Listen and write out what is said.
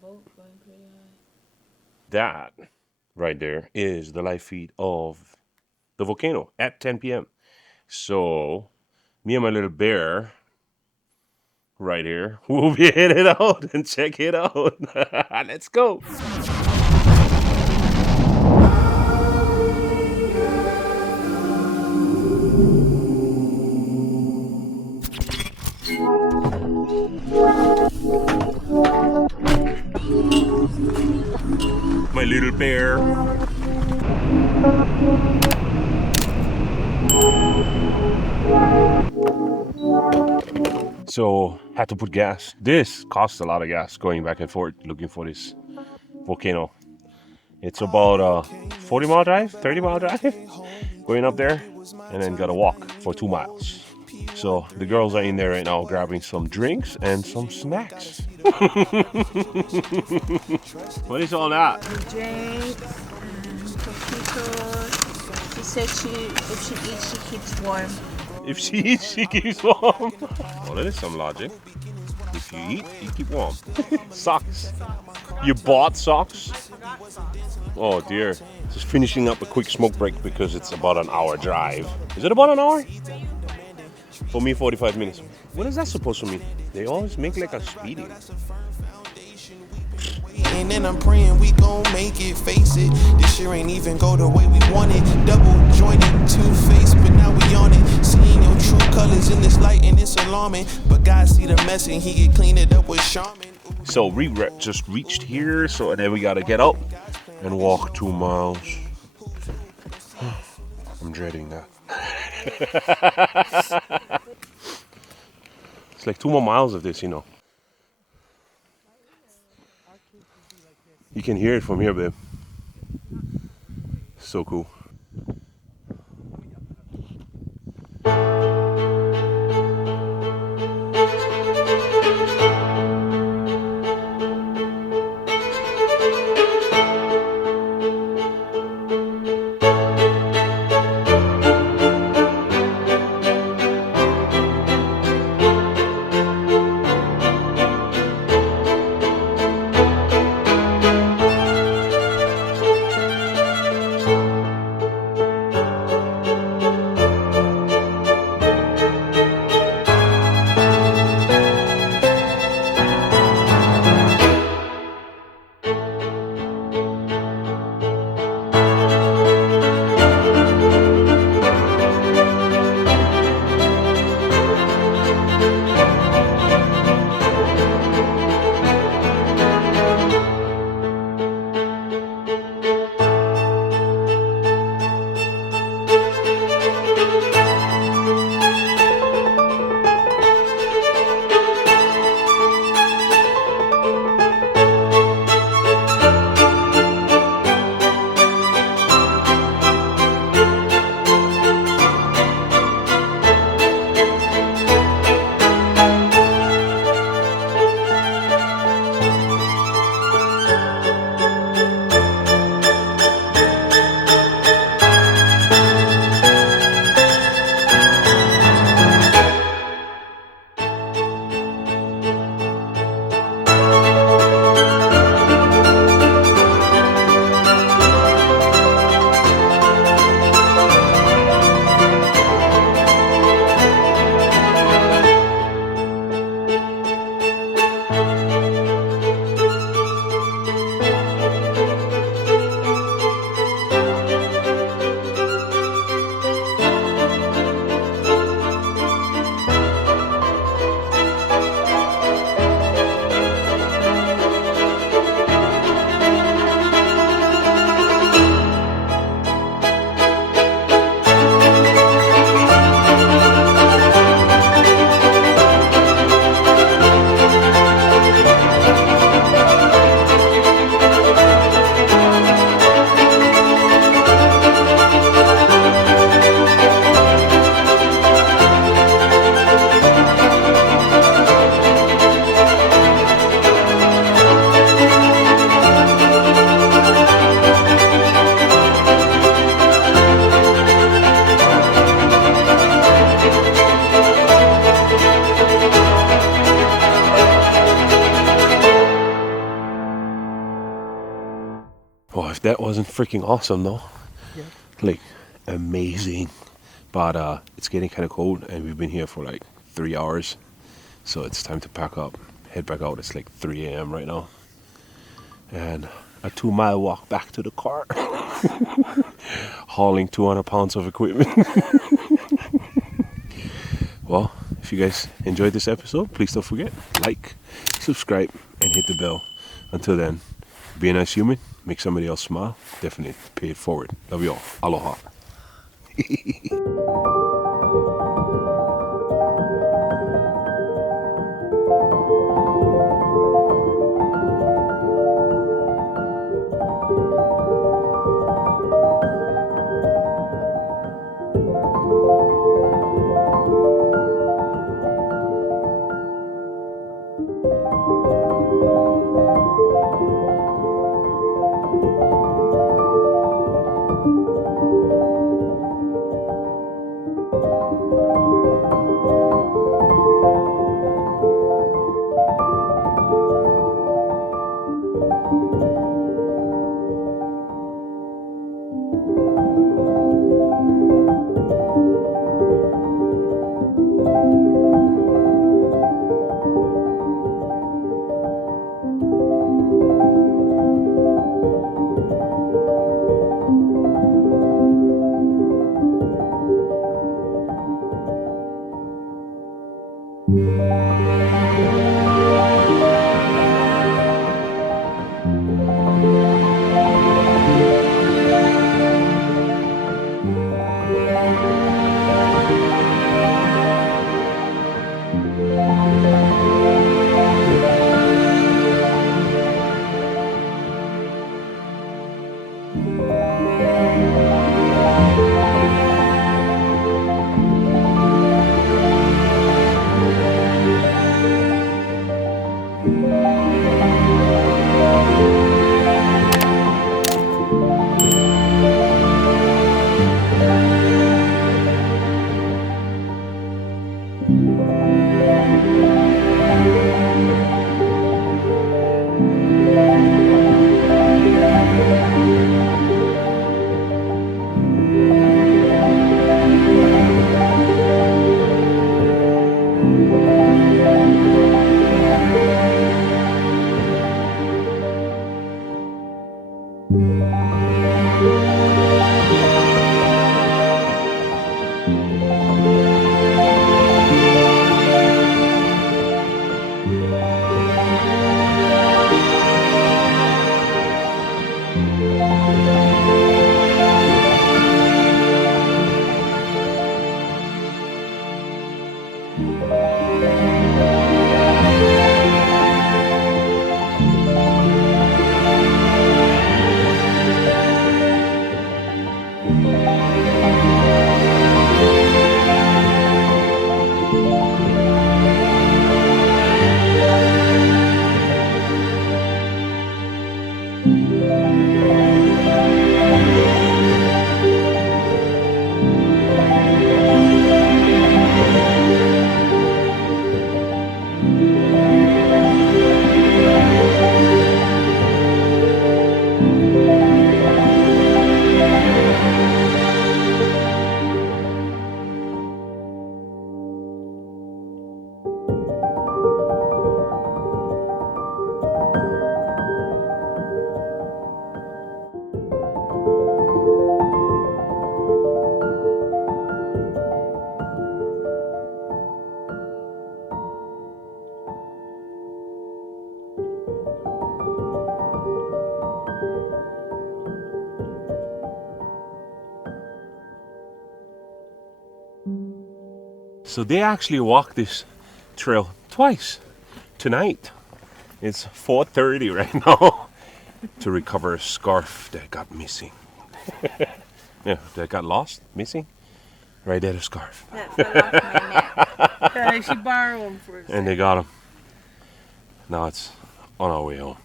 boat going pretty high. That right there is the live feed of the volcano at 10 p.m. So me and my little bear right here will be headed out and check it out. Let's go. My little bear. So had to put gas. This costs a lot of gas going back and forth looking for this volcano. It's about a 40-mile drive, 30-mile drive going up there, and then gotta walk for 2 miles. So the girls are in there right now grabbing some drinks and some snacks. What is all that? Drinks and coquitos. She said if she eats, she keeps warm. If she eats, she keeps warm. Well, that is some logic. If you eat, you keep warm. Socks. You bought socks? Oh dear. Just finishing up a quick smoke break because it's about an hour drive. Is it about an hour? For me, 45 minutes. What is that supposed to mean? They always make like a speeding. And then I'm praying we gon' make it, face it. This year ain't even go the way we want it. Double jointed, two-faced, but now we on it. Seeing your true colors in this light and it's alarming. But God see the mess and he get clean it up with Charmin. So we just reached here, so and then we gotta get out and walk 2 miles. I'm dreading that. It's like 2 more miles of this, you know. You can hear it from here, babe. So cool. Oh, if that wasn't freaking awesome though. Yeah. Like, amazing. But it's getting kind of cold and we've been here for like 3 hours. So it's time to pack up, head back out. It's like 3 a.m. right now. And a 2-mile walk back to the car. Hauling 200 pounds of equipment. Well, if you guys enjoyed this episode, please don't forget, like, subscribe, and hit the bell. Until then, be a nice human, make somebody else smile, definitely pay it forward. Love you all. Aloha. So they actually walked this trail twice tonight. It's 4:30 right now to recover a scarf that got missing. Yeah, that got lost, missing. Right there, the scarf. That fell off my neck. Yeah, she borrowed them for a And they got him. Now it's on our way home.